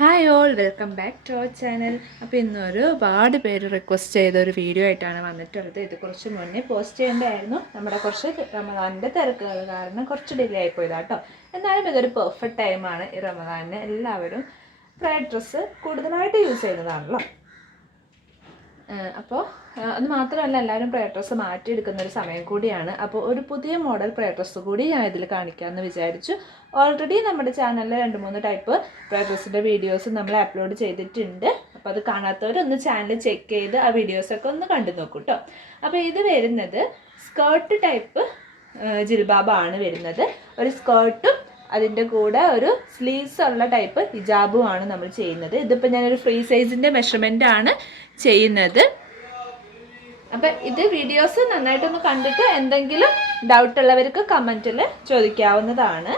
Hi all, welcome back to our channel. അപ്പോൾ ഇന്നൊരു ഒരുപാട് പേര് റിക്വസ്റ്റ് ചെയ്ത ഒരു വീഡിയോ ആയിട്ടാണ് വന്നിട്ടുള്ളത്. ഇത് കുറച്ച് മുന്നേ പോസ്റ്റ് ചെയ്യേണ്ടതായിരുന്നു. നമ്മുടെ കുറച്ച് റമദാനിൻ്റെ തിരക്കുകൾ കാരണം കുറച്ച് ഡിലേ ആയിപ്പോയതാട്ടോ. എന്നാലും ഇതൊരു പെർഫെക്റ്റ് ടൈമാണ്. ഈ റമദാനിന് എല്ലാവരും ഫ്രൈഡ് ഡ്രസ്സ് കൂടുതലായിട്ട് യൂസ് ചെയ്യുന്നതാണല്ലോ. അപ്പോൾ അത് മാത്രമല്ല, എല്ലാവരും പ്രയർ ഡ്രസ്സ് മാറ്റിയെടുക്കുന്ന ഒരു സമയം കൂടിയാണ്. അപ്പോൾ ഒരു പുതിയ മോഡൽ പ്രയർ ഡ്രസ്സ് കൂടി ഞാൻ ഇതിൽ കാണിക്കാമെന്ന് വിചാരിച്ചു. ഓൾറെഡി നമ്മുടെ ചാനലിൽ 2-3 ടൈപ്പ് പ്രയർ ഡ്രസ്സിൻ്റെ വീഡിയോസ് നമ്മൾ അപ്ലോഡ് ചെയ്തിട്ടുണ്ട്. അപ്പോൾ അത് കാണാത്തവരൊന്ന് ചാനൽ ചെക്ക് ചെയ്ത് ആ വീഡിയോസൊക്കെ ഒന്ന് കണ്ടു നോക്കൂ കേട്ടോ. അപ്പോൾ ഇത് വരുന്നത് സ്കേർട്ട് ടൈപ്പ് ജിൽബാബാണ് വരുന്നത്. ഒരു സ്കേർട്ടും അതിൻ്റെ കൂടെ ഒരു സ്ലീവ്സ് ഉള്ള ടൈപ്പ് ഹിജാബുമാണ് നമ്മൾ ചെയ്യുന്നത്. ഇതിപ്പോൾ ഞാനൊരു ഫ്രീ സൈസിൻ്റെ മെഷർമെൻ്റ് ആണ് ചെയ്യുന്നത്. അപ്പം ഇത് വീഡിയോസ് നന്നായിട്ടൊന്ന് കണ്ടിട്ട് എന്തെങ്കിലും ഡൗട്ട് ഉള്ളവർക്ക് കമൻറ്റിൽ ചോദിക്കാവുന്നതാണ്.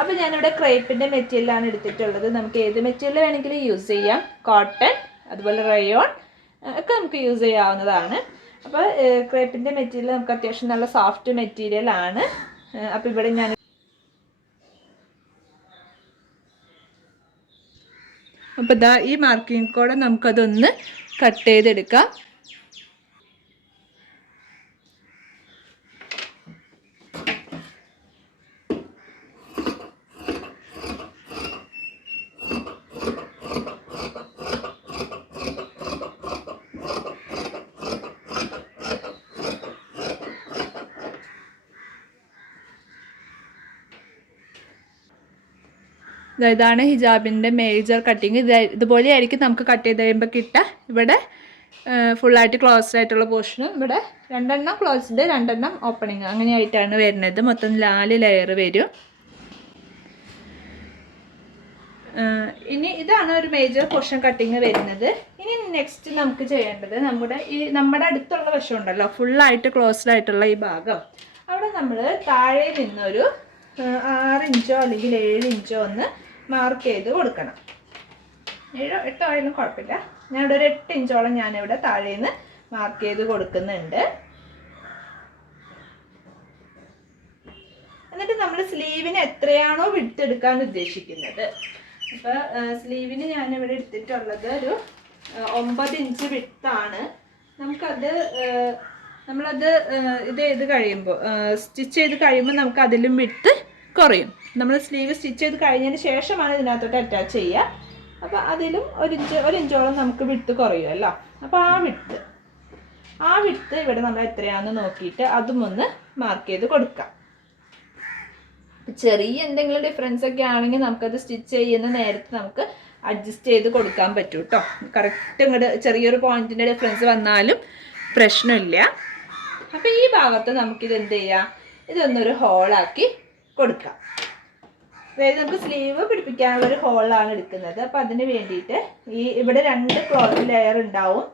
അപ്പോൾ ഞാനിവിടെ ക്രേപ്പിൻ്റെ മെറ്റീരിയലാണ് എടുത്തിട്ടുള്ളത്. നമുക്ക് ഏത് മെറ്റീരിയൽ വേണമെങ്കിലും യൂസ് ചെയ്യാം. കോട്ടൺ, അതുപോലെ റയോൺ ഒക്കെ നമുക്ക് യൂസ് ചെയ്യാവുന്നതാണ്. അപ്പോൾ ക്രേപ്പിൻ്റെ മെറ്റീരിയൽ നമുക്ക് അത്യാവശ്യം നല്ല സോഫ്റ്റ് മെറ്റീരിയലാണ്. അപ്പോൾ ഇവിടെ ഞാൻ അപ്പോൾ ഇതാ ഈ മാർക്കിംഗ് കൂടെ നമുക്കതൊന്ന് കട്ട് ചെയ്തെടുക്കാം. ഇതാണ് ഹിജാബിൻ്റെ മേജർ കട്ടിങ്. ഇതുപോലെയായിരിക്കും നമുക്ക് കട്ട് ചെയ്ത് കഴിയുമ്പോൾ കിട്ടുക. ഇവിടെ ഫുള്ളായിട്ട് ക്ലോസ്ഡ് ആയിട്ടുള്ള പോർഷനും ഇവിടെ 2 ക്ലോസ്ഡ് 2 ഓപ്പണിങ് അങ്ങനെയായിട്ടാണ് വരുന്നത്. മൊത്തം 4 ലെയർ വരും. ഇനി ഇതാണ് ഒരു മേജർ പോർഷൻ കട്ടിങ് വരുന്നത്. ഇനി നെക്സ്റ്റ് നമുക്ക് ചെയ്യേണ്ടത് നമ്മുടെ അടുത്തുള്ള വശം ഉണ്ടല്ലോ, ഫുള്ളായിട്ട് ക്ലോസ്ഡ് ആയിട്ടുള്ള ഈ ഭാഗം, അവിടെ നമ്മൾ താഴെ നിന്നൊരു 6 ഇഞ്ചോ അല്ലെങ്കിൽ 7 ഇഞ്ചോ ഒന്ന് മാർക്ക് ചെയ്ത് കൊടുക്കണം. 7-8 ആയാലും കുഴപ്പമില്ല. ഞാനിവിടെ ഒരു 8 ഇഞ്ചോളം ഞാനിവിടെ താഴെ നിന്ന് മാർക്ക് ചെയ്ത് കൊടുക്കുന്നുണ്ട്. എന്നിട്ട് നമ്മൾ സ്ലീവിന് എത്രയാണോ വിഡ്ത്ത് എടുക്കാൻ ഉദ്ദേശിക്കുന്നത്, അപ്പോൾ സ്ലീവിന് ഞാനിവിടെ എടുത്തിട്ടുള്ളത് ഒരു 9 ഇഞ്ച് വിഡ്ത്താണ്. നമ്മളത് ഇത് ചെയ്ത് കഴിയുമ്പോൾ സ്റ്റിച്ച് ചെയ്ത് കഴിയുമ്പോൾ നമുക്ക് അതിലും വിഡ്ത്ത് കുറയും. നമ്മൾ സ്ലീവ് സ്റ്റിച്ച് ചെയ്ത് കഴിഞ്ഞതിന് ശേഷമാണ് ഇതിനകത്തോട്ട് അറ്റാച്ച് ചെയ്യുക. അപ്പോൾ അതിലും 1 ഇഞ്ചോളം നമുക്ക് വിഡ്ത്ത് കുറയുമല്ലോ. അപ്പോൾ ആ വിഡ്ത്ത് ഇവിടെ നമ്മൾ എത്രയാണെന്ന് നോക്കിയിട്ട് അതും ഒന്ന് മാർക്ക് ചെയ്ത് കൊടുക്കാം. ചെറിയ എന്തെങ്കിലും ഡിഫറൻസ് ഒക്കെ ആണെങ്കിൽ നമുക്കത് സ്റ്റിച്ച് ചെയ്യുന്ന നേരത്ത് നമുക്ക് അഡ്ജസ്റ്റ് ചെയ്ത് കൊടുക്കാൻ പറ്റും കേട്ടോ. കറക്റ്റ് ഇങ്ങോട്ട് ചെറിയൊരു പോയിന്റിൻ്റെ ഡിഫറൻസ് വന്നാലും പ്രശ്നമില്ല. അപ്പോൾ ഈ ഭാഗത്ത് നമുക്കിത് എന്ത് ചെയ്യാം, ഇതൊന്നൊരു ഹോളാക്കി കൊടുക്കാം. അതായത് നമുക്ക് സ്ലീവ് പിടിപ്പിക്കാനുള്ളൊരു ഹോളാണ് എടുക്കുന്നത്. അപ്പോൾ അതിന് വേണ്ടിയിട്ട് ഇവിടെ 2 ക്ലോത്ത് ലെയർ ഉണ്ടാവും.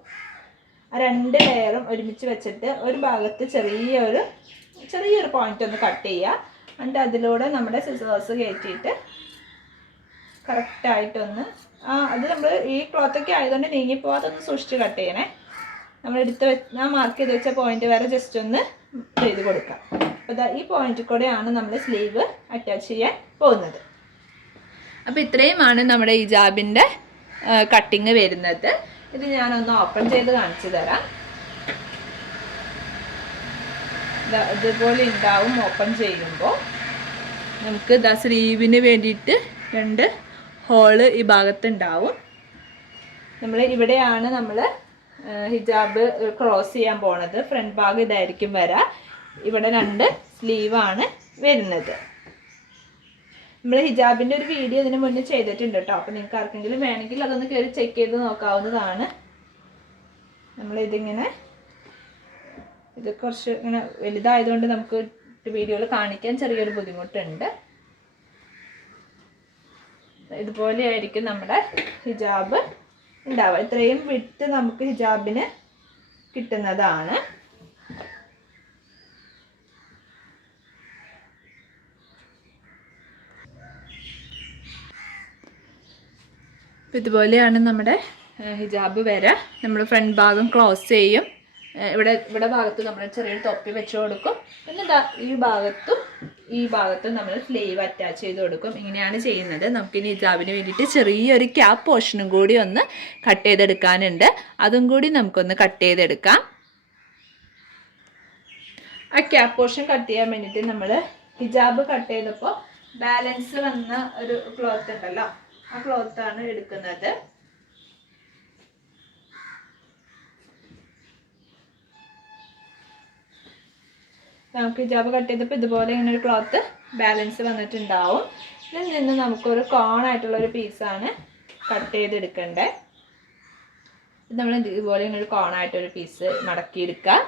ആ 2 ലെയറും ഒരുമിച്ച് വെച്ചിട്ട് ഒരു ഭാഗത്ത് ചെറിയൊരു പോയിന്റ് ഒന്ന് കട്ട് ചെയ്യുക. എന്നിട്ട് അതിലൂടെ നമ്മുടെ സിസേഴ്സ് കയറ്റിയിട്ട് കറക്റ്റായിട്ടൊന്ന് അത് നമ്മൾ ഈ ക്ലോത്തൊക്കെ ആയതുകൊണ്ട് നീങ്ങിപ്പോവാതൊന്ന് സൂക്ഷിച്ച് കട്ട് ചെയ്യണേ. നമ്മൾ ഞാൻ മാർക്ക് ചെയ്ത് വെച്ച പോയിന്റ് വരെ ജസ്റ്റ് ഒന്ന് ചെയ്ത് കൊടുക്കാം. അപ്പോൾ ഈ പോയിന്റ് കൂടെയാണ് നമ്മൾ സ്ലീവ് അറ്റാച്ച് ചെയ്യാൻ പോകുന്നത്. അപ്പോൾ ഇത്രയുമാണ് നമ്മുടെ ഹിജാബിൻ്റെ കട്ടിങ് വരുന്നത്. ഇത് ഞാനൊന്ന് ഓപ്പൺ ചെയ്ത് കാണിച്ചു തരാം. ഇതുപോലെ ഉണ്ടാവും. ഓപ്പൺ ചെയ്യുമ്പോൾ നമുക്ക് സ്ലീവിന് വേണ്ടിയിട്ട് 2 ഹോള് ഈ ഭാഗത്തുണ്ടാവും. ഇവിടെയാണ് നമ്മൾ ഹിജാബ് ക്രോസ് ചെയ്യാൻ പോണത്. ഫ്രണ്ട് ഭാഗം ഇതായിരിക്കും വരാം. ഇവിടെ 2 സ്ലീവാണ് വരുന്നത്. നമ്മൾ ഹിജാബിൻ്റെ ഒരു വീഡിയോ ഇതിന് മുന്നേ ചെയ്തിട്ടുണ്ട് കേട്ടോ. അപ്പോൾ നിങ്ങൾക്ക് ആർക്കെങ്കിലും വേണമെങ്കിൽ അതൊന്ന് കയറി ചെക്ക് ചെയ്ത് നോക്കാവുന്നതാണ്. ഇത് കുറച്ച് ഇങ്ങനെ വലുതായതുകൊണ്ട് നമുക്ക് വീഡിയോയിൽ കാണിക്കാൻ ചെറിയൊരു ബുദ്ധിമുട്ടുണ്ട്. ഇതുപോലെയായിരിക്കും നമ്മുടെ ഹിജാബ് ഉണ്ടാവുക. ഇത്രയും വിഡ്ത്ത് നമുക്ക് ഹിജാബിന് കിട്ടുന്നതാണ്. ഇതുപോലെയാണ് നമ്മുടെ ഹിജാബ് വരെ. നമ്മൾ ഫ്രണ്ട് ഭാഗം ക്ലോസ് ചെയ്യും. ഇവിടെ ഭാഗത്ത് നമ്മൾ ചെറിയൊരു തൊപ്പി വെച്ച് കൊടുക്കും. പിന്നെ ഈ ഭാഗത്തും ഈ ഭാഗത്ത് നമ്മൾ സ്ലീവ് അറ്റാച്ച് ചെയ്ത് കൊടുക്കും. ഇങ്ങനെയാണ് ചെയ്യുന്നത്. നമുക്കിനി ഹിജാബിന് വേണ്ടിയിട്ട് ചെറിയൊരു ക്യാപ്പ് പോർഷനും കൂടി ഒന്ന് കട്ട് ചെയ്തെടുക്കാനുണ്ട്. അതും കൂടി നമുക്കൊന്ന് കട്ട് ചെയ്തെടുക്കാം. ആ ക്യാപ്പ് പോർഷൻ കട്ട് ചെയ്യാൻ വേണ്ടിയിട്ട് നമ്മൾ ഹിജാബ് കട്ട് ചെയ്തപ്പോൾ ബാലൻസ് വന്ന ഒരു ക്ലോത്ത് ഉണ്ടല്ലോ, ആ ക്ലോത്താണ് എടുക്കുന്നത്. നമുക്ക് ഹിജാബ് കട്ട് ചെയ്തപ്പോൾ ഇതുപോലെ ഇങ്ങനെ ഒരു ക്ലോത്ത് ബാലൻസ് വന്നിട്ടുണ്ടാവും. ഇതിൽ നിന്ന് നമുക്കൊരു കോണായിട്ടുള്ളൊരു പീസാണ് കട്ട് ചെയ്തെടുക്കേണ്ടത്. നമ്മൾ ഇതുപോലെ ഇങ്ങനെ ഒരു കോണായിട്ടൊരു പീസ് മടക്കിയെടുക്കുക.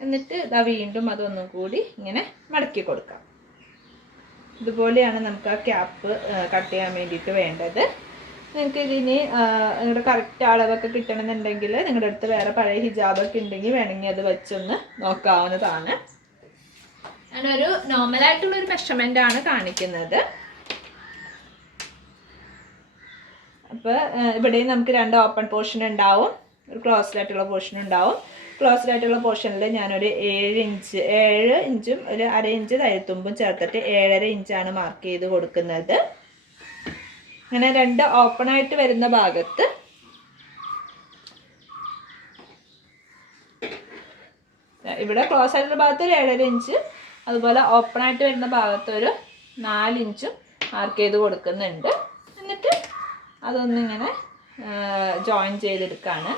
എന്നിട്ട് ഇതാ വീണ്ടും അതൊന്നും കൂടി ഇങ്ങനെ മടക്കി കൊടുക്കാം. ഇതുപോലെയാണ് നമുക്ക് ആ ക്യാപ്പ് കട്ട് ചെയ്യാൻ വേണ്ടിയിട്ട് വേണ്ടത്. നിങ്ങൾക്ക് ഇതിന് നിങ്ങളുടെ കറക്റ്റ് അളവൊക്കെ കിട്ടണമെന്നുണ്ടെങ്കിൽ നിങ്ങളുടെ അടുത്ത് വേറെ പഴയ ഹിജാബൊക്കെ ഉണ്ടെങ്കിൽ വേണമെങ്കിൽ അത് വെച്ചൊന്ന് നോക്കാവുന്നതാണ്. ഞാനൊരു നോർമലായിട്ടുള്ളൊരു മെഷർമെൻ്റ് ആണ് കാണിക്കുന്നത്. അപ്പോൾ ഇവിടെയും നമുക്ക് 2 ഓപ്പൺ പോർഷൻ ഉണ്ടാവും, ഒരു ക്ലോസ്ഡ് ആയിട്ടുള്ള പോർഷൻ ഉണ്ടാവും. ക്ലോസ്ഡ് ആയിട്ടുള്ള പോർഷനിൽ ഞാനൊരു 7 ഇഞ്ചും ഒരു 1/2 ഇഞ്ച് തയ്യൽത്തുമ്പും ചേർത്തിട്ട് 7.5 ഇഞ്ചാണ് മാർക്ക് ചെയ്ത് കൊടുക്കുന്നത്. അങ്ങനെ 2 ഓപ്പൺ ആയിട്ട് വരുന്ന ഭാഗത്ത് ഇവിടെ ക്ലോസ് ആയിട്ടുള്ള ഭാഗത്ത് ഒരു 7.5 ഇഞ്ച്, അതുപോലെ ഓപ്പൺ ആയിട്ട് വരുന്ന ഭാഗത്ത് ഒരു 4 ഇഞ്ചും മാർക്ക് ചെയ്ത് കൊടുക്കുന്നുണ്ട്. എന്നിട്ട് അതൊന്നിങ്ങനെ ജോയിൻ ചെയ്തെടുക്കുകയാണ്.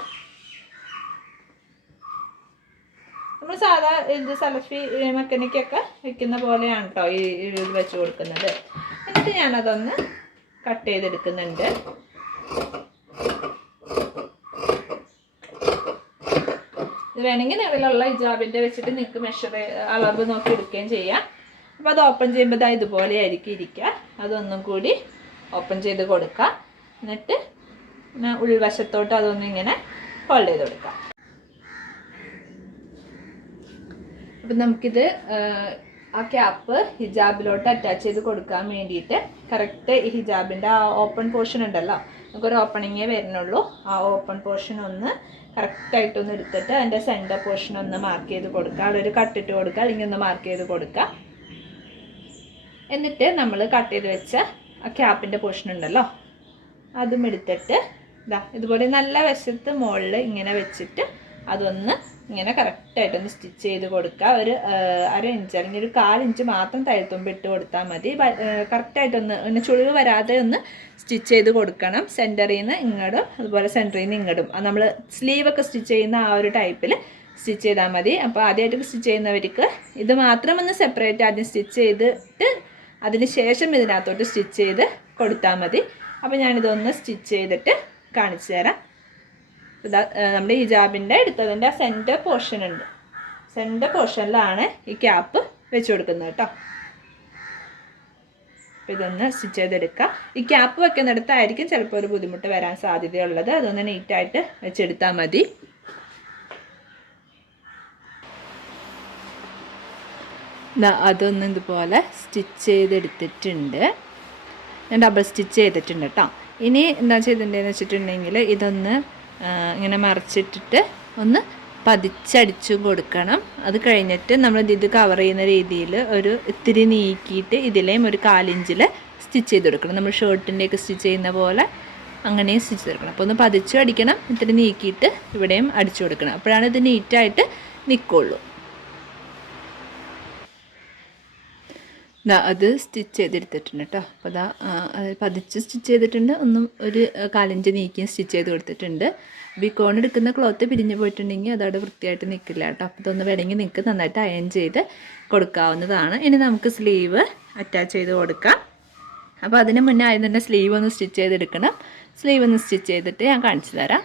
നമ്മൾ സാധാ ഇത് സലഫി മെക്കാനിക്കൊക്കെ വെക്കുന്ന പോലെയാണ് കേട്ടോ ഈ ഇത് വെച്ച് കൊടുക്കുന്നത്. എന്നിട്ട് ഞാനതൊന്ന് കട്ട് ചെയ്തെടുക്കുന്നുണ്ട്. ഇത് വേണമെങ്കിൽ നിങ്ങളിലുള്ള ഹിജാബിൻ്റെ വെച്ചിട്ട് നിങ്ങൾക്ക് അളവ് നോക്കി എടുക്കുകയും ചെയ്യാം. അപ്പോൾ അത് ഓപ്പൺ ചെയ്യുമ്പോൾ ഇതുപോലെ ആയിരിക്കും ഇരിക്കുക. അതൊന്നും കൂടി ഓപ്പൺ ചെയ്ത് കൊടുക്കുക. എന്നിട്ട് ഉൾവശത്തോട്ട് അതൊന്നും ഇങ്ങനെ ഫോൾഡ് ചെയ്ത് കൊടുക്കാം. അപ്പം നമുക്കിത് ആ ക്യാപ്പ് ഹിജാബിലോട്ട് അറ്റാച്ച് ചെയ്ത് കൊടുക്കാൻ വേണ്ടിയിട്ട് കറക്റ്റ് ഈ ഹിജാബിൻ്റെ ആ ഓപ്പൺ പോർഷൻ ഉണ്ടല്ലോ, നമുക്കൊരു ഓപ്പണിങ്ങേ വരുന്നുള്ളൂ. ആ ഓപ്പൺ പോർഷൻ ഒന്ന് കറക്റ്റായിട്ടൊന്ന് എടുത്തിട്ട് അതിൻ്റെ സെൻറ്റർ പോർഷൻ ഒന്ന് മാർക്ക് ചെയ്ത് കൊടുക്കുക. അവിടെ ഒരു കട്ടിട്ട് കൊടുക്കുക, അല്ലെങ്കിൽ ഒന്ന് മാർക്ക് ചെയ്ത് കൊടുക്കുക. എന്നിട്ട് നമ്മൾ കട്ട് ചെയ്ത് വെച്ച ആ ക്യാപ്പിൻ്റെ പോർഷൻ ഉണ്ടല്ലോ അതും എടുത്തിട്ട് ഇതുപോലെ നല്ല വശത്ത് മുകളിൽ ഇങ്ങനെ വെച്ചിട്ട് അതൊന്ന് ഇങ്ങനെ കറക്റ്റായിട്ടൊന്ന് സ്റ്റിച്ച് ചെയ്ത് കൊടുക്കുക. ഒരു 1/2 ഇഞ്ച് അല്ലെങ്കിൽ ഒരു 1/4 ഇഞ്ച് മാത്രം തയ്യൽത്തുമ്പ് ഇട്ട് കൊടുത്താൽ മതി. കറക്റ്റായിട്ടൊന്ന് ചുളിവ് വരാതെ ഒന്ന് സ്റ്റിച്ച് ചെയ്ത് കൊടുക്കണം. സെൻറ്ററിൽ നിന്ന് ഇങ്ങോട്ടും അതുപോലെ സെൻറ്ററിൽ നിന്ന് ഇങ്ങോട്ടും നമ്മൾ സ്ലീവൊക്കെ സ്റ്റിച്ച് ചെയ്യുന്ന ആ ഒരു ടൈപ്പിൽ സ്റ്റിച്ച് ചെയ്താൽ മതി. അപ്പോൾ ആദ്യമായിട്ട് സ്റ്റിച്ച് ചെയ്യുന്നവർക്ക് ഇത് മാത്രം ഒന്ന് സെപ്പറേറ്റ് ആദ്യം സ്റ്റിച്ച് ചെയ്തിട്ട് അതിന് ശേഷം ഇതിനകത്തോട്ട് സ്റ്റിച്ച് ചെയ്ത് കൊടുത്താൽ മതി. അപ്പോൾ ഞാനിതൊന്ന് സ്റ്റിച്ച് ചെയ്തിട്ട് കാണിച്ചു തരാം. നമ്മുടെ ഹിജാബിൻ്റെ എടുത്തതിൻ്റെ സെൻറ്റർ പോർഷൻ ഉണ്ട്, സെൻറ്റർ പോർഷനിലാണ് ഈ ക്യാപ്പ് വെച്ച് കൊടുക്കുന്നത് കേട്ടോ. അപ്പോൾ ഇതൊന്ന് സ്റ്റിച്ച് ചെയ്തെടുക്കുക. ഈ ക്യാപ്പ് വെക്കുന്നിടത്തായിരിക്കും ചിലപ്പോൾ ഒരു ബുദ്ധിമുട്ട് വരാൻ സാധ്യതയുള്ളത്. അതൊന്ന് നീറ്റായിട്ട് വെച്ചെടുത്താൽ മതി. അതൊന്ന് ഇതുപോലെ സ്റ്റിച്ച് ചെയ്തെടുത്തിട്ടുണ്ട്. ഞാൻ ഡബിൾ സ്റ്റിച്ച് ചെയ്തിട്ടുണ്ട് കേട്ടോ. ഇനി എന്താ ചെയ്തിട്ടുണ്ടെന്ന് വെച്ചിട്ടുണ്ടെങ്കിൽ ഇതൊന്ന് ഇങ്ങനെ മറിച്ചിട്ടിട്ട് ഒന്ന് പതിച്ചടിച്ചു കൊടുക്കണം. അത് കഴിഞ്ഞിട്ട് നമ്മൾ ഇത് കവർ ചെയ്യുന്ന രീതിയിൽ ഒരു ഇത്തിരി നീക്കിയിട്ട് ഇതിലേയും ഒരു 1/4 ഇഞ്ചിൽ സ്റ്റിച്ച് ചെയ്ത് കൊടുക്കണം. നമ്മൾ ഷർട്ടിൻ്റെയൊക്കെ സ്റ്റിച്ച് ചെയ്യുന്ന പോലെ അങ്ങനെയും സ്റ്റിച്ച് ചെയ്ത് കൊടുക്കണം. അപ്പോൾ ഒന്ന് പതിച്ചു അടിക്കണം, ഇത്തിരി നീക്കിയിട്ട് ഇവിടെയും അടിച്ചു കൊടുക്കണം. അപ്പോഴാണ് ഇത് നീറ്റായിട്ട് നിൽക്കുള്ളൂ. അത് സ്റ്റിച്ച് ചെയ്തെടുത്തിട്ടുണ്ട് കേട്ടോ. അപ്പോൾ പതിച്ച് സ്റ്റിച്ച് ചെയ്തിട്ടുണ്ട്. ഒന്നും ഒരു 1/4 ഇഞ്ച് നീക്കിയും സ്റ്റിച്ച് ചെയ്ത് കൊടുത്തിട്ടുണ്ട്. ബിക്കോൺ എടുക്കുന്ന ക്ലോത്ത് പിരിഞ്ഞ് പോയിട്ടുണ്ടെങ്കിൽ അതവിടെ വൃത്തിയായിട്ട് നിൽക്കില്ല കേട്ടോ. അപ്പോൾ ഇതൊന്ന് വേണമെങ്കിൽ നിങ്ങൾക്ക് നന്നായിട്ട് അയൺ ചെയ്ത് കൊടുക്കാവുന്നതാണ്. ഇനി നമുക്ക് സ്ലീവ് അറ്റാച്ച് ചെയ്ത് കൊടുക്കാം. അപ്പോൾ അതിന് മുന്നേ ആദ്യം തന്നെ സ്ലീവ് ഒന്ന് സ്റ്റിച്ച് ചെയ്തെടുക്കണം. സ്ലീവ് ഒന്ന് സ്റ്റിച്ച് ചെയ്തിട്ട് ഞാൻ കാണിച്ചു തരാം.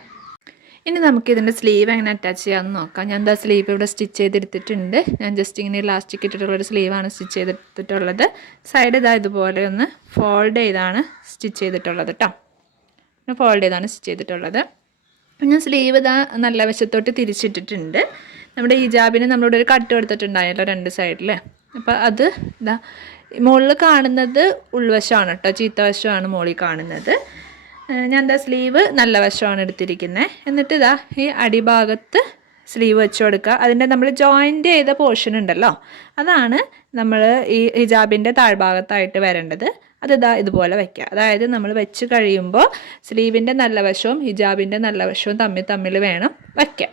ഇനി നമുക്കിതിൻ്റെ സ്ലീവ് എങ്ങനെ അറ്റാച്ച് ചെയ്യാമെന്ന് നോക്കാം. ഞാൻ എന്താ സ്ലീവ് ഇവിടെ സ്റ്റിച്ച് ചെയ്തെടുത്തിട്ടുണ്ട്. ഞാൻ ജസ്റ്റ് ഇങ്ങനെ ഇലാസ്റ്റിക് ഇട്ടിട്ടുള്ളൊരു സ്ലീവാണ് സ്റ്റിച്ച് ചെയ്തെടുത്തിട്ടുള്ളത്. സൈഡ് ഇതുപോലെ ഒന്ന് ഫോൾഡ് ചെയ്താണ് സ്റ്റിച്ച് ചെയ്തിട്ടുള്ളത് കേട്ടോ. ഫോൾഡ് ചെയ്താണ് സ്റ്റിച്ച് ചെയ്തിട്ടുള്ളത്. ഞാൻ സ്ലീവ് നല്ല വശത്തോട്ട് തിരിച്ചിട്ടിട്ടുണ്ട്. നമ്മുടെ ഹിജാബിന് നമ്മളിവിടെ ഒരു കട്ട് കൊടുത്തിട്ടുണ്ടായല്ലോ 2 സൈഡിൽ. അപ്പോൾ അത് മുകളിൽ കാണുന്നത് ഉൾവശമാണ് കേട്ടോ, ചീത്ത വശമാണ് മുകളിൽ കാണുന്നത്. ഞാൻ സ്ലീവ് നല്ല വശമാണ് എടുത്തിരിക്കുന്നത്. എന്നിട്ട് ഈ അടിഭാഗത്ത് സ്ലീവ് വെച്ച് കൊടുക്കുക. അതിൻ്റെ നമ്മൾ ജോയിൻ്റ് ചെയ്ത പോർഷൻ ഉണ്ടല്ലോ, അതാണ് നമ്മൾ ഈ ഹിജാബിൻ്റെ താഴ്ഭാഗത്തായിട്ട് വരേണ്ടത്. അതിതാ ഇതുപോലെ വയ്ക്കുക. അതായത് നമ്മൾ വെച്ച് കഴിയുമ്പോൾ സ്ലീവിൻ്റെ നല്ല വശവും ഹിജാബിൻ്റെ നല്ല വശവും തമ്മിൽ വേണം വയ്ക്കാൻ.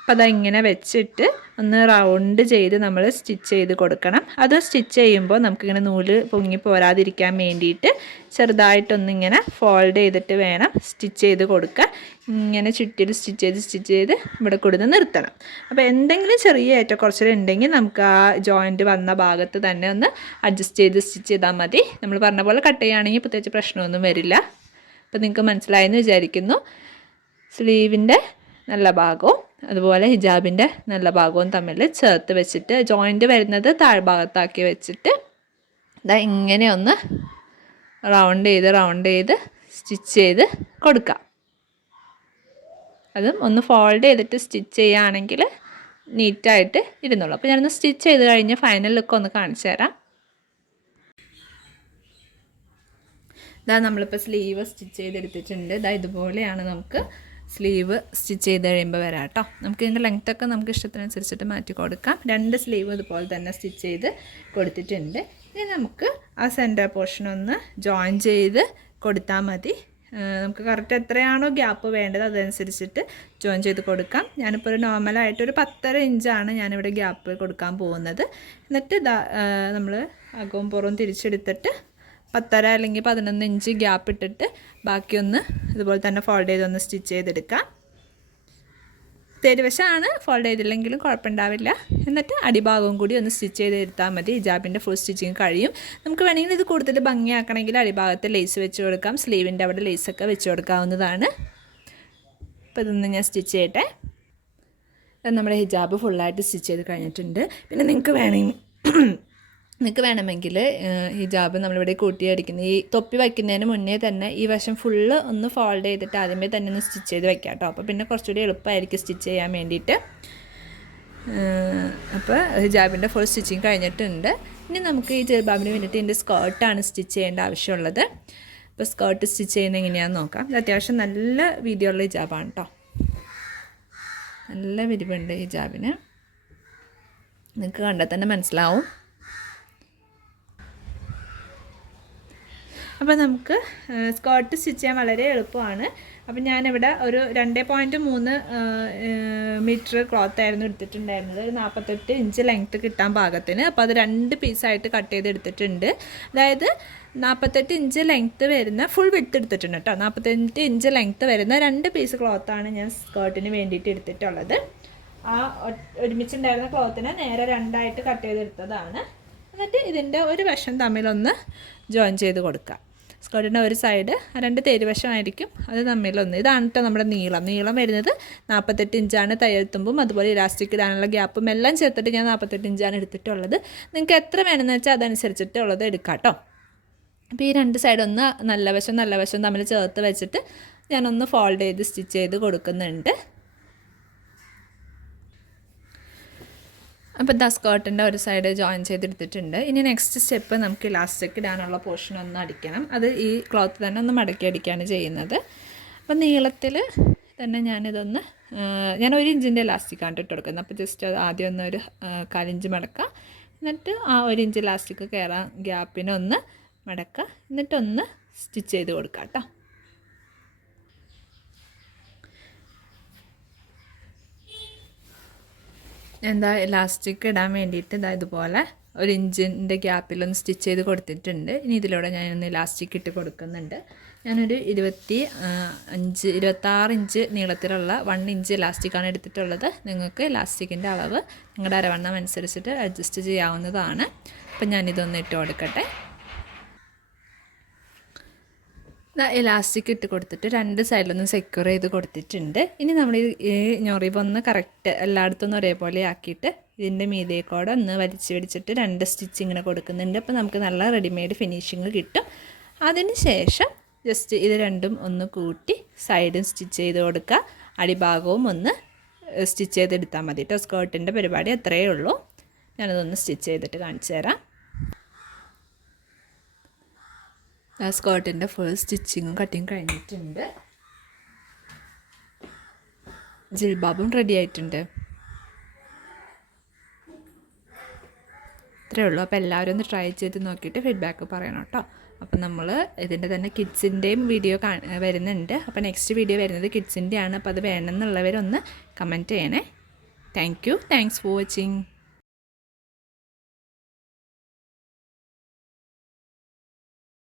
അപ്പോൾ അതിങ്ങനെ വെച്ചിട്ട് ഒന്ന് റൗണ്ട് ചെയ്ത് നമ്മൾ സ്റ്റിച്ച് ചെയ്ത് കൊടുക്കണം. അത് സ്റ്റിച്ച് ചെയ്യുമ്പോൾ നമുക്കിങ്ങനെ നൂല് പൊങ്ങി പോരാതിരിക്കാൻ വേണ്ടിയിട്ട് ചെറുതായിട്ടൊന്നിങ്ങനെ ഫോൾഡ് ചെയ്തിട്ട് വേണം സ്റ്റിച്ച് ചെയ്ത് കൊടുക്കുക. ഇങ്ങനെ ചുറ്റിൽ സ്റ്റിച്ച് ചെയ്ത് ഇവിടെ കൊടുത്ത് നിർത്തണം. അപ്പോൾ എന്തെങ്കിലും ചെറിയ ഏറ്റക്കുറച്ചിൽ ഉണ്ടെങ്കിൽ നമുക്ക് ആ ജോയിൻറ്റ് വന്ന ഭാഗത്ത് തന്നെ ഒന്ന് അഡ്ജസ്റ്റ് ചെയ്ത് സ്റ്റിച്ച് ചെയ്താൽ മതി. നമ്മൾ പറഞ്ഞ പോലെ കട്ട് ചെയ്യുകയാണെങ്കിൽ പ്രത്യേകിച്ച് പ്രശ്നമൊന്നും വരില്ല. അപ്പോൾ നിങ്ങൾക്ക് മനസ്സിലായെന്ന് വിചാരിക്കുന്നു. സ്ലീവിൻ്റെ നല്ല ഭാഗവും അതുപോലെ ഹിജാബിൻ്റെ നല്ല ഭാഗവും തമ്മിൽ ചേർത്ത് വെച്ചിട്ട് ജോയിൻ്റ് വരുന്നത് താഴ്ഭാഗത്താക്കി വെച്ചിട്ട് ഇതാ ഇങ്ങനെ ഒന്ന് റൗണ്ട് ചെയ്ത് സ്റ്റിച്ച് ചെയ്ത് കൊടുക്കാം. അതും ഒന്ന് ഫോൾഡ് ചെയ്തിട്ട് സ്റ്റിച്ച് ചെയ്യുകയാണെങ്കിൽ നീറ്റായിട്ട് ഇരുന്നുള്ളൂ. അപ്പോൾ ഞാനൊന്ന് സ്റ്റിച്ച് ചെയ്ത് കഴിഞ്ഞ് ഫൈനൽ ലുക്ക് ഒന്ന് കാണിച്ചു തരാം. ഇതാ നമ്മളിപ്പോൾ സ്ലീവ് സ്റ്റിച്ച് ചെയ്തെടുത്തിട്ടുണ്ട്. ഇതാ ഇതുപോലെയാണ് നമുക്ക് സ്ലീവ് സ്റ്റിച്ച് ചെയ്ത് കഴിയുമ്പോൾ വരാം കേട്ടോ. നമുക്ക് ഇതിൻ്റെ ലെങ്ത്തൊക്കെ നമുക്ക് ഇഷ്ടത്തിനനുസരിച്ചിട്ട് മാറ്റി കൊടുക്കാം. 2 സ്ലീവ് ഇതുപോലെ തന്നെ സ്റ്റിച്ച് ചെയ്ത് കൊടുത്തിട്ടുണ്ട്. ഇനി നമുക്ക് ആ സെൻറ്റർ പോർഷൻ ഒന്ന് ജോയിൻ ചെയ്ത് കൊടുത്താൽ മതി. നമുക്ക് കറക്റ്റ് എത്രയാണോ ഗ്യാപ്പ് വേണ്ടത് അതനുസരിച്ചിട്ട് ജോയിൻ ചെയ്ത് കൊടുക്കാം. ഞാനിപ്പോൾ ഒരു നോർമലായിട്ടൊരു 10.5 ഇഞ്ചാണ് ഞാനിവിടെ ഗ്യാപ്പ് കൊടുക്കാൻ പോകുന്നത്. എന്നിട്ട് നമ്മൾ അകവും പുറവും തിരിച്ചെടുത്തിട്ട് 10.5 അല്ലെങ്കിൽ 11 ഇഞ്ച് ഗ്യാപ്പ് ഇട്ടിട്ട് ബാക്കിയൊന്ന് ഇതുപോലെ തന്നെ ഫോൾഡ് ചെയ്തൊന്ന് സ്റ്റിച്ച് ചെയ്തെടുക്കാം. തേരുവശമാണ്, ഫോൾഡ് ചെയ്തില്ലെങ്കിലും കുഴപ്പമുണ്ടാവില്ല. എന്നിട്ട് അടിഭാഗവും കൂടി ഒന്ന് സ്റ്റിച്ച് ചെയ്തെടുത്താൽ മതി. ഹിജാബിൻ്റെ ഫുൾ സ്റ്റിച്ചിങ് കഴിയും. നമുക്ക് വേണമെങ്കിൽ ഇത് കൂടുതൽ ഭംഗിയാക്കണമെങ്കിൽ അടിഭാഗത്ത് ലേസ് വെച്ച് കൊടുക്കാം. സ്ലീവിൻ്റെ അവിടെ ലേസൊക്കെ വെച്ച് കൊടുക്കാവുന്നതാണ്. അപ്പോൾ ഇതൊന്ന് ഞാൻ സ്റ്റിച്ച് ചെയ്യട്ടെ. നമ്മുടെ ഹിജാബ് ഫുള്ളായിട്ട് സ്റ്റിച്ച് ചെയ്ത് കഴിഞ്ഞിട്ടുണ്ട്. പിന്നെ നിങ്ങൾക്ക് വേണമെങ്കിൽ ഹിജാബ് നമ്മളിവിടെ കൂട്ടിയടിക്കുന്ന ഈ തൊപ്പി വയ്ക്കുന്നതിന് മുന്നേ തന്നെ ഈ വശം ഫുള്ള് ഒന്ന് ഫോൾഡ് ചെയ്തിട്ട് ആദ്യമേ തന്നെ ഒന്ന് സ്റ്റിച്ച് ചെയ്ത് വെക്കാം കേട്ടോ. അപ്പോൾ പിന്നെ കുറച്ചുകൂടി എളുപ്പമായിരിക്കും സ്റ്റിച്ച് ചെയ്യാൻ വേണ്ടിയിട്ട്. അപ്പോൾ ഹിജാബിൻ്റെ ഫുൾ സ്റ്റിച്ചിങ് കഴിഞ്ഞിട്ടുണ്ട്. ഇനി നമുക്ക് ഈ ജിൽബാബിന് വേണ്ടിയിട്ട് ഇതിൻ്റെ സ്കേർട്ടാണ് സ്റ്റിച്ച് ചെയ്യേണ്ട ആവശ്യമുള്ളത്. അപ്പോൾ സ്കേർട്ട് സ്റ്റിച്ച് ചെയ്യുന്നത് എങ്ങനെയാണെന്ന് നോക്കാം. ഇത് അത്യാവശ്യം നല്ല വീതിയുള്ള ഹിജാബാണ് കേട്ടോ. നല്ല വിരിവുണ്ട് ഹിജാബിന്, നിങ്ങൾക്ക് കണ്ടാൽ തന്നെ മനസ്സിലാവും. അപ്പോൾ നമുക്ക് സ്കേർട്ട് സ്റ്റിച്ച് ചെയ്യാൻ വളരെ എളുപ്പമാണ്. അപ്പോൾ ഞാനിവിടെ ഒരു 2.3 മീറ്റർ ക്ലോത്ത് ആയിരുന്നു എടുത്തിട്ടുണ്ടായിരുന്നത്. 48 ഇഞ്ച് ലെങ്ത്ത് കിട്ടാൻ പാകത്തിന്. അപ്പോൾ അത് 2 പീസായിട്ട് കട്ട് ചെയ്തെടുത്തിട്ടുണ്ട്. അതായത് 48 ഇഞ്ച് ലെങ്ത്ത് വരുന്ന ഫുൾ വിഡ്ത്ത് എടുത്തിട്ടുണ്ട് കേട്ടോ. 48 ഇഞ്ച് ലെങ്ത്ത് വരുന്ന 2 പീസ് ക്ലോത്താണ് ഞാൻ സ്കേർട്ടിന് വേണ്ടിയിട്ട് എടുത്തിട്ടുള്ളത്. ആ ഒരുമിച്ചുണ്ടായിരുന്ന ക്ലോത്തിനെ നേരെ 2ആയിട്ട് കട്ട് ചെയ്തെടുത്തതാണ്. എന്നിട്ട് ഇതിൻ്റെ ഒരു വശം തമ്മിലൊന്ന് ജോയിൻ ചെയ്ത് കൊടുക്കുക. സ്കേർട്ടിൻ്റെ ഒരു സൈഡ് 2 തേരുവശമായിരിക്കും, അത് തമ്മിലൊന്ന്. ഇതാണ് കേട്ടോ നമ്മുടെ നീളം വരുന്നത് 48 ഇഞ്ചാണ്. തയ്യൽത്തുമ്പും അതുപോലെ ഇലാസ്റ്റിക് ഇടാനുള്ള ഗ്യാപ്പും എല്ലാം ചേർത്തിട്ട് ഞാൻ 48 ഇഞ്ചാണ് എടുത്തിട്ടുള്ളത്. നിങ്ങൾക്ക് എത്ര വേണമെന്ന് വെച്ചാൽ അതനുസരിച്ചിട്ട് ഉള്ളത് എടുക്കാം കേട്ടോ. അപ്പോൾ ഈ 2 സൈഡ് ഒന്ന് നല്ല വശം തമ്മിൽ ചേർത്ത് വെച്ചിട്ട് ഞാനൊന്ന് ഫോൾഡ് ചെയ്ത് സ്റ്റിച്ച് ചെയ്ത് കൊടുക്കുന്നുണ്ട്. അപ്പോൾ സ്കേർട്ടിൻ്റെ ഒരു സൈഡ് ജോയിൻ ചെയ്തെടുത്തിട്ടുണ്ട്. ഇനി നെക്സ്റ്റ് സ്റ്റെപ്പ് നമുക്ക് ഇലാസ്റ്റിക് ഇടാനുള്ള പോർഷൻ ഒന്ന് അടിക്കണം. അത് ഈ ക്ലോത്ത് തന്നെ ഒന്ന് മടക്കി അടിക്കുകയാണ് ചെയ്യുന്നത്. അപ്പോൾ നീളത്തിൽ തന്നെ ഞാൻ 1 ഇഞ്ചിൻ്റെ ഇലാസ്റ്റിക്കാണ് ഇട്ട് കൊടുക്കുന്നത്. അപ്പോൾ ജസ്റ്റ് ആദ്യം ഒരു 1/4 ഇഞ്ച് മടക്കുക. എന്നിട്ട് ആ 1 ഇഞ്ച് ഇലാസ്റ്റിക് കയറാൻ ഗ്യാപ്പിനൊന്ന് മടക്കുക. എന്നിട്ടൊന്ന് സ്റ്റിച്ച് ചെയ്ത് കൊടുക്കുക കേട്ടോ. ഇലാസ്റ്റിക് ഇടാൻ വേണ്ടിയിട്ട് ഇതുപോലെ 1 ഇഞ്ചിൻ്റെ ഗ്യാപ്പിലൊന്ന് സ്റ്റിച്ച് ചെയ്ത് കൊടുത്തിട്ടുണ്ട്. ഇനി ഇതിലൂടെ ഞാനൊന്ന് ഇലാസ്റ്റിക് ഇട്ട് കൊടുക്കുന്നുണ്ട്. ഞാനൊരു 26 ഇഞ്ച് നീളത്തിലുള്ള 1 ഇഞ്ച് ഇലാസ്റ്റിക്കാണ് എടുത്തിട്ടുള്ളത്. നിങ്ങൾക്ക് ഇലാസ്റ്റിക്കിൻ്റെ അളവ് നിങ്ങളുടെ അരവണ്ണം അനുസരിച്ചിട്ട് അഡ്ജസ്റ്റ് ചെയ്യാവുന്നതാണ്. അപ്പം ഞാനിതൊന്ന് ഇട്ട് കൊടുക്കട്ടെ. ഇലാസ്റ്റിക് ഇട്ട് കൊടുത്തിട്ട് 2 സൈഡിലൊന്ന് സെക്യൂർ ചെയ്ത് കൊടുത്തിട്ടുണ്ട്. ഇനി നമ്മൾ ഈ ഞൊറിവ് ഒന്ന് കറക്റ്റ് എല്ലായിടത്തും ഒരേപോലെ ആക്കിയിട്ട് ഇതിൻ്റെ മീതേക്കോടെ ഒന്ന് വലിച്ചിട്ട് 2 സ്റ്റിച്ച് ഇങ്ങനെ കൊടുക്കുന്നുണ്ട്. അപ്പോൾ നമുക്ക് നല്ല റെഡിമെയ്ഡ് ഫിനിഷിങ് കിട്ടും. അതിന് ശേഷം ജസ്റ്റ് ഇത് രണ്ടും ഒന്ന് കൂട്ടി സൈഡും സ്റ്റിച്ച് ചെയ്ത് കൊടുക്കുക. അടിഭാഗവും ഒന്ന് സ്റ്റിച്ച് ചെയ്തെടുത്താൽ മതി കേട്ടോ. സ്കേർട്ടിൻ്റെ പരിപാടി അത്രയേ ഉള്ളൂ. ഞാനതൊന്ന് സ്റ്റിച്ച് ചെയ്തിട്ട് കാണിച്ചു തരാം. സ്കേർട്ടിൻ്റെ ഫുൾ സ്റ്റിച്ചിങ്ങും കട്ടിങ് കഴിഞ്ഞിട്ടുണ്ട്. ജിൽബാബും റെഡി ആയിട്ടുണ്ട്. ഇത്രയേ ഉള്ളൂ. അപ്പോൾ എല്ലാവരും ഒന്ന് ട്രൈ ചെയ്ത് നോക്കിയിട്ട് ഫീഡ്ബാക്ക് പറയണം കേട്ടോ. അപ്പോൾ നമ്മൾ ഇതിൻ്റെ തന്നെ കിഡ്സിൻ്റെയും വീഡിയോ വരുന്നുണ്ട്. അപ്പോൾ നെക്സ്റ്റ് വീഡിയോ വരുന്നത് കിഡ്സിൻ്റെ ആണ്. അപ്പോൾ അത് വേണമെന്നുള്ളവരൊന്ന് കമൻറ്റ് ചെയ്യണേ. Thanks for watching.